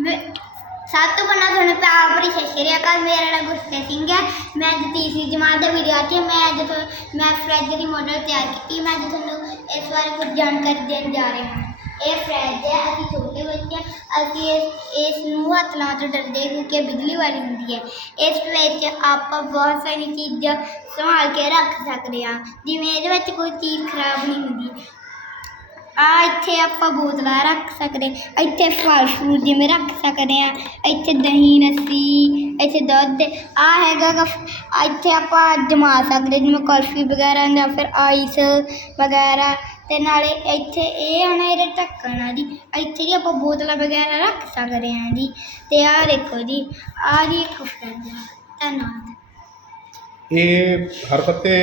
ਵੇ- ਸਭ ਤੋਂ ਪਹਿਲਾਂ ਤੁਹਾਨੂੰ ਪਿਆਰ ਭਰੀ ਸਤਿ ਸ਼੍ਰੀ ਅਕਾਲ। ਮੇਰਾ ਨਾਮ ਗੁਰਸੇਵ ਸਿੰਘ ਹੈ। ਮੈਂ ਅੱਜ ਤੀਸਰੀ ਜਮਾਤ ਦਾ ਵਿਦਿਆਰਥੀ ਹਾਂ। ਮੈਂ ਅੱਜ ਤੋਂ ਮੈਂ ਫ੍ਰਿਜ ਦੀ ਮਾਡਲ ਤਿਆਰ ਕੀਤੀ। ਮੈਂ ਅੱਜ ਤੁਹਾਨੂੰ ਇਸ ਬਾਰੇ ਕੁਝ ਜਾਣਕਾਰੀ ਦੇਣ ਜਾ ਰਿਹਾ ਹਾਂ। ਇਹ ਫ੍ਰਿਜ ਹੈ। ਅਸੀਂ ਛੋਟੇ ਬੱਚੇ ਅਸੀਂ ਇਸ ਇਸ ਨੂੰ ਹੱਥ ਲਾਉਣ ਤੋਂ ਡਰਦੇ ਹਾਂ, ਕਿਉਂਕਿ ਬਿਜਲੀ ਵਾਲੀ ਹੁੰਦੀ ਹੈ। ਇਸ ਵਿੱਚ ਆਪਾਂ ਬਹੁਤ ਸਾਰੀਆਂ ਚੀਜ਼ਾਂ ਸੰਭਾਲ ਕੇ ਰੱਖ ਸਕਦੇ ਹਾਂ। ਜਿਵੇਂ ਇਹਦੇ ਵਿੱਚ ਕੋਈ ਚੀਜ਼ ਖਰਾਬ ਨਹੀਂ ਹੁੰਦੀ। ਆ ਇੱਥੇ ਆਪਾਂ ਬੋਤਲਾਂ ਰੱਖ ਸਕਦੇ ਇੱਥੇ ਫਲ ਫਰੂਟ ਜਿਵੇਂ ਰੱਖ ਸਕਦੇ ਆ ਇੱਥੇ ਦਹੀਂ ਲੱਸੀ ਇੱਥੇ ਦੁੱਧ। ਆ ਹੈਗਾ ਗਾ ਫ- ਇੱਥੇ ਆਪਾਂ ਜਮਾ ਸਕਦੇ ਜਿਵੇਂ ਕੁਲਫੀ ਵਗੈਰਾ ਜਾਂ ਫਿਰ ਆਈਸ ਵਗੈਰਾ। ਤੇ ਨਾਲੇ ਇੱਥੇ ਇਹ ਆ ਨਾ ਇਹਦੇ ਢੱਕਣ ਆ ਜੀ ਇੱਥੇ ਜੀ ਆਪਾਂ ਬੋਤਲਾਂ ਵਗੈਰਾ ਰੱਖ ਸਕਦੇ ਆ ਜੀ। ਤੇ ਆਹ ਦੇਖੋ ਜੀ ਆਹ ਜੀ ਇੱਕ ਫਰਿੱਜ ਆ ਧੰਨਵਾਦ। ਇਹ ਹਰਫਤੇ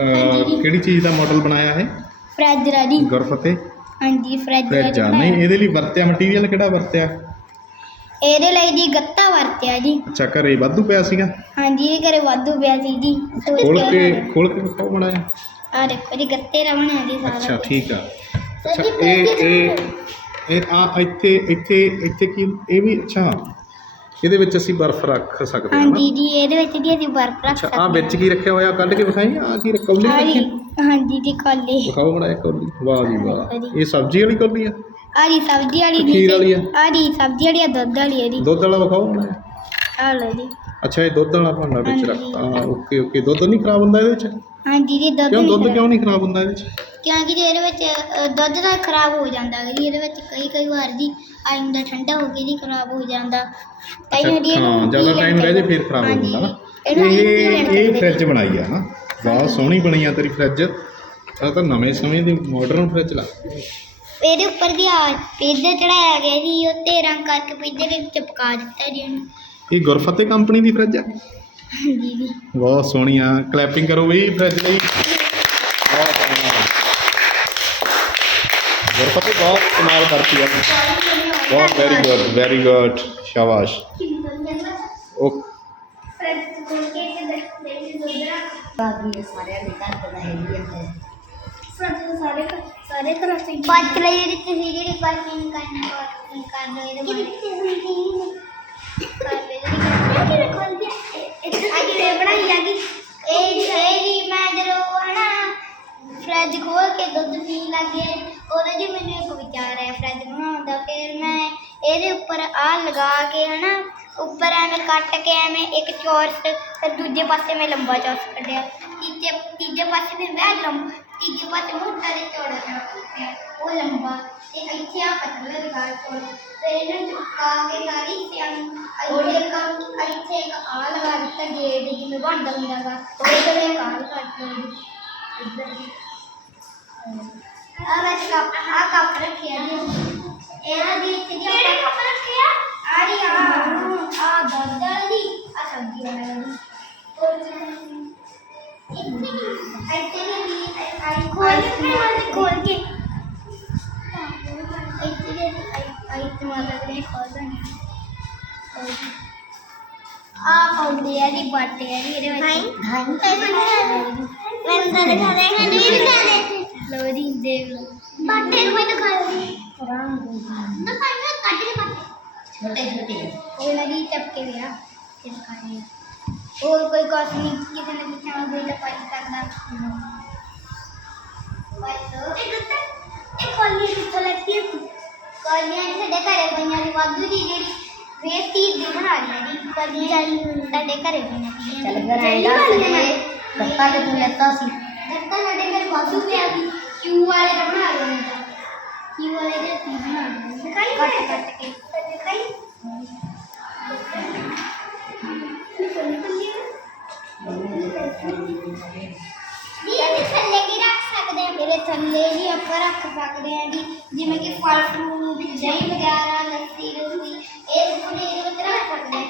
ਹਾਂਜੀ। ਕਿਹੜੀ ਚੀਜ਼ ਦਾ ਮਾਡਲ ਬਣਾਇਆ ਹੈ ਫਰਿੱਜ ਦਾ ਜੀ। ਗੁਰਫਤੇ ਹਾਂਜੀ ਫਰਿੱਜ ਦਾ ਫ੍ਰਿਜ ਆ ਬਣਾਇਆ। ਨਹੀਂ ਇਹਦੇ ਲਈ ਵਰਤਿਆ ਮਟੀਰੀਅਲ ਕਿਹੜਾ ਵਰਤਿਆ? ਇਹਦੇ ਲਈ ਜੀ ਗੱਤਾ ਵਰਤਿਆ ਜੀ। ਅੱਛਾ ਘਰੇ ਵਾਧੂ ਪਿਆ ਸੀਗਾ? ਹਾਂਜੀ ਇਹ ਘਰੇ ਵਾਧੂ ਪਿਆ ਸੀ ਜੀ। ਖੋਲ ਕੇ ਖੋਲ ਕੇ ਵਿਖਾਓ ਬਣਾਇਆ? ਆ ਦੇਖੋ ਜੀ ਗੱਤੇ ਦਾ ਬਣਿਆ ਜੀ ਸਾਰਾ ਅੱਛਾ। ਠੀਕ ਆ। ਅੱਛਾ ਇਹ ਇਹ ਇਹ ਆ ਇੱਥੇ ਇੱਥੇ ਇੱਥੇ ਕੀ ਇਹ ਵੀ ਅੱਛਾ। ਇਹਦੇ ਵਿੱਚ ਅਸੀਂ ਬਰਫ਼ ਰੱਖ ਸਕਦੇ ਹਾਂ ਨਾ। ਹਾਂਜੀ ਜੀ ਇਹਦੇ ਵਿੱਚ ਜੀ ਅਸੀਂ ਬਰਫ਼ ਰੱਖ ਅੱਛਾ ਸਕਦੇ ਆ ਵਿੱਚ ਕੀ ਰੱਖਿਆ ਹੋਇਆ? ਕੱਢ ਕੇ ਵਿਖਾਈ ਆ? ਕੀ ਕੌਲੀ ਆ ਜੀ ਰੱਖੀ? ਹਾਂਜੀ ਜੀ ਕੋਲੀ। ਵਿਖਾਓ ਬਣਾਇਆ ਕੌਲੀ। ਵਾਹ ਜੀ ਵਾਹ। ਜੀ। ਇਹ ਸਬਜ਼ੀ ਵਾਲੀ ਕੌਲੀ ਆ? ਆ ਜੀ ਸਬਜ਼ੀ ਵਾਲੀ ਜੀ ਖੀਰ ਵਾਲੀ ਆ? ਆ ਜੀ ਸਬਜ਼ੀ ਵਾਲੀ ਆ ਦੁੱਧ ਵਾਲੀ ਆ ਜੀ। ਦੁੱਧ ਵਾਲਾ ਵਿਖਾਓ ਬਣਾਇਆ ਆ ਲਓ ਜੀ ਅੱਛਾ ਇਹ ਦੁੱਧ ਵਾਲਾ ਭਾਂਡਾ ਵਿੱਚ ਹਾਂਜੀ। ਰੱਖਤਾ। ਓਕੇ ਓਕੇ ਦੁੱਧ ਨਹੀਂ ਖਰਾਬ ਹੁੰਦਾ ਇਹਦੇ ਵਿੱਚ? ਹਾਂਜੀ ਜੀ ਦੁੱਧ ਕਿਉਂ ਨਹੀਂ ਦੁੱਧ ਖਰਾਬ- ਕਿਉਂ ਨਹੀਂ ਖਰਾਬ ਹੁੰਦਾ ਇਹਦੇ ਵਿੱਚ? ਕਿਉਂਕਿ ਜੀ ਇਹਦੇ ਵਿੱਚ ਅ, ਦੁੱਧ ਤਾਂ ਖਰਾਬ ਹੋ ਜਾਂਦਾ ਹੈ ਜੀ ਇਹਦੇ ਵਿੱਚ ਕਈ ਕਈ ਵਾਰ ਜੀ ਆਇੰਦਾ ਠੰਡਾ ਹੋ ਕੇ ਜੀ ਖਰਾਬ ਹੋ ਜਾਂਦਾ। ਕਈ ਅੱਛਾ, ਹਾਂ ਜ਼ਿਆਦਾ ਟਾਈਮ ਰਹਿ ਜੇ ਫਿਰ ਖਰਾਬ ਹੋ ਜਾਂਦਾ ਨਾ। ਇਹ ਇਹ। ਫ੍ਰਿਜ ਬਣਾਈ ਆ ਨਾ। ਬਹੁਤ ਸੋਹਣੀ ਬਣੀ ਆ ਤੇਰੀ ਫ੍ਰਿਜ ਆ ਤਾਂ ਨਵੇਂ ਸਮੇਂ ਦੀ ਮਾਡਰਨ ਫ੍ਰਿਜ ਲਾ। ਇਹਦੇ ਉੱਪਰ ਦੀ ਆ ਪੀਜ਼ਾ ਚੜਾਇਆ ਗਿਆ ਜੀ ਉਹ ਤੇ ਰੰਗ ਕਰਕੇ ਪੀਜ਼ੇ ਦੇ ਵਿੱਚ ਪਕਾ ਦਿੱਤਾ ਜੀ ਇਹ ਗੁਰਫਤਿਹ ਕੰਪਨੀ ਦੀ ਫ੍ਰਿਜ ਆ? ਹਾਂਜੀ ਜੀ। ਬਹੁਤ ਸੋਹਣੀ ਆ। ਕਲੈਪਿੰਗ ਕਰੋ ਬਈ ਫ੍ਰਿਜ ਲਈ। ਬਹੁਤ ਸੋਹਣਾ ਗੁਰਫਤਿਹ ਬਹੁਤ ਕਮਾਲ ਕਰਤੀ ਆ। ਬਹੁਤ ਵੈਰੀ ਗੁੱਡ ਵੈਰੀ ਗੁੱਡ ਸ਼ਾਬਾਸ਼। ਓ ਸਾਰੇ ਤਰ੍ਹਾਂ ਸੇ ਬਾਤ ਲਈ ਜਿਹੜੀ ਤੁਸੀਂ ਜਿਹੜੀ ਪਾਰਕਿੰਗ ਕਰਨੀ ਪਾਰਕਿੰਗ ਕਰ ਲਓ ਇਹਦੇ ਬਾਰੇ ਦੁੱਧ ਪੀਣ ਲੱਗੇ ਉਹਦੇ ਜੀ ਮੈਨੂੰ ਇੱਕ ਵਿਚਾਰ ਆਇਆ ਫ੍ਰਿਜ ਬਣਾਉਣ ਦਾ ਫਿਰ ਮੈਂ ਇਹਦੇ ਉੱਪਰ ਆ ਲਗਾ ਕੇ ਹਨਾ ਉੱਪਰ ਐਵੇਂ ਕੱਟ ਕੇ ਐਵੇਂ ਇੱਕ ਚੌਰਸ ਫਿਰ ਦੂਜੇ ਪਾਸੇ ਮੈਂ ਲੰਬਾ ਚੌਰਸ ਕੱਢਿਆ ਤੀਜੇ ਤੀਜੇ ਪਾਸੇ ਵੀ ਮੈਂ ਲੰਬਾ ਤੀਜੇ ਪਾਸੇ ਮੋਟਾ ਤੇ ਚੌੜਾ ਚੌਰਸ ਉਹ ਲੰਬਾ ਤੇ ਇੱਥੇ ਆ ਪਤਲਾ ਲਗਾ ਚੌਰਸ ਫਿਰ ਇਹਨੂੰ ਚੁੱਕਾ ਕੇ ਸਾਰੀ ਸਿਆਣ ਇੱਥੇ ਇੱਕ ਇੱਥੇ ਇੱਕ ਆ ਲਗਾ ਦਿੱਤਾ ਗੇਟ ਜਿਵੇਂ ਬਣਦਾ ਹੁੰਦਾ ਗਾ ਉਹਦੇ ਤੇ ਇੱਕ ਆ ਲਗਾ ਦਿੱਤਾ ਇੱਧਰ ਵੀ ਆ ਵਿੱਚ ਕੱਪ ਆ ਕੱਪ ਰੱਖਿਆ ਜੀ ਇਹਨਾਂ ਦੀ ਇੱਥੇ ਜੀ ਕਿਹੜੇ ਕੱਪ ਰੱਖਿਆ ਆ ਰਹੀ ਆ ਆ ਦੁੱਧ ਵਾਲੀ ਆ ਸਬਜ਼ੀ ਵਾਲੀ ਇੱਥੇ ਵੀ ਆਈ ਖੋਲ ਕੇ ਮੈਂ ਖੋਲ ਕੇ ਇੱਥੇ ਵੀ ਆਈ ਟਮਾਟਰ ਦੇ ਖੋਲ ਦੇਣੀ ਆ ਪਾਉਂਦੇ ਆ ਦੀ ਬਾਟੇ ਆ ਜੀ ਇਹਦੇ ਵਿੱਚ ਹਾਂ ਮੈਨੂੰ ਤਾਂ ਦਿਖਾ ਦੇ ਮੈਨੂੰ ਵੀ ਦਿਖਾ ਦੇ ਲੋ ਜੀ ਦੇਖ ਲੋ ਬਾਟੇ ਨੂੰ ਮੈਂ ਦਿਖਾ ਦੇ ਦਿਖਾ ਦੇ ਕੱਢ ਕੇ ਬਾਟੇ ਛੋਟੇ ਛੋਟੇ ਉਹ ਨਦੀ ਚਪਕੇ ਲਿਆ ਫਿਰ ਦਿਖਾਏ ਹੋਰ ਕੋਈ ਕੁਛ ਨਹੀਂ ਕਿਸੇ ਨੇ ਪੁੱਛਿਆ ਕੋਈ ਤਾਂ ਪਾਈ ਕਰਦਾ ਬਸ ਇਹ ਗੁੱਤਾ ਇਹ ਕੋਲੀ ਕਿੱਥੋਂ ਲੱਗੀ ਹੈ ਕੋਲੀਆਂ ਸਾਡੇ ਘਰੇ ਪਈਆਂ ਦੀ ਵਾਧੂ ਦੀ ਜਿਹੜੀ ਵੇਸਟੀ ਦੀ ਬਣਾ ਰਹੀ ਹੈ ਜੀ ਕੋਲੀ ਸਾਡੇ ਘਰੇ ਪਈਆਂ ਸੀ ਚੱਲ ਫਿਰ ਐਂ ਦੱਸ ਦੇ, ਗੱਤਾ ਕਿੱਥੋਂ ਲੈਤਾ ਸੀ? ਗੱਤਾ ਸਾਡੇ ਘਰੇ ਵਾਧੂ ਪਿਆ ਸੀ ਕਿਊ ਵਾਲੇ ਦਾ ਬਣਾ ਰਹੇ ਨੇ ਕਿਊ ਵਾਲੇ ਦੇ ਕੀ ਬਣਾ ਰਹੇ ਨੇ ਦਿਖਾਈ ਕੱਟ ਕੱਟ ਕੇ ਦਿਖਾਈ ਜੀ ਇਹਦੇ ਥੱਲੇ ਕੀ ਰੱਖ ਸਕਦੇ ਆ ਮੇਰੇ ਥੱਲੇ ਵੀ ਆਪਾਂ ਰੱਖ ਸਕਦੇ ਆ ਜੀ ਜਿਵੇਂ ਕਿ ਫਲ ਫਰੂਟ ਦਹੀਂ ਵਗੈਰਾ ਲੱਸੀ ਲੁੱਸੀ ਇਹ ਸਾਰੇ ਇਹਦੇ ਵਿੱਚ ਰੱਖ ਸਕਦੇ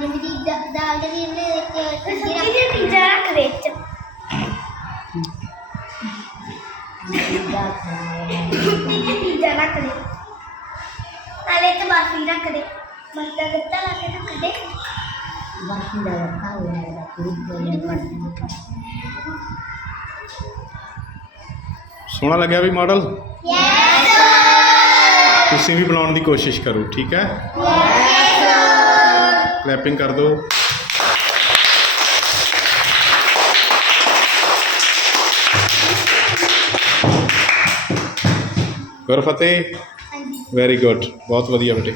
ਦ- ਦਾਲ ਦੇ ਵੀ ਇਹਦੇ ਵਿੱਚ ਸਬਜ਼ੀ ਦੀਆਂ ਚੀਜ਼ਾਂ ਰੱਖ ਵਿੱਚ। ਚੀਜ਼ਾਂ ਚੀਜ਼ਾਂ ਰੱਖ ਦੇ। ਨਾਲੇ ਤੇ ਬਾਸੀ ਰੱਖ ਦੇ। ਮਤਲਬ ਗੱਤਾ ਲਾ ਕੇ ਰੱਖ ਦੇ। ਬਾਕੀ ਦਾ ਰੱਖਾ ਹੋਇਆ ਹੈ ਕੋਈ ਸੋਹਣਾ ਲੱਗਿਆ ਵੀ ਮਾਡਲ? ਯੈਸ ਤੁਸੀਂ ਵੀ ਬਣਾਉਣ ਦੀ ਕੋਸ਼ਿਸ਼ ਕਰੋ ਠੀਕ ਹੈ? ਕਲੈਪਿੰਗ ਕਰ ਦਿਓ ਗੁਰਫਤਿਹ ਹਾਂਜੀ। ਵੈਰੀ ਗੁੱਡ ਬਹੁਤ ਵਧੀਆ ਬੇਟੇ।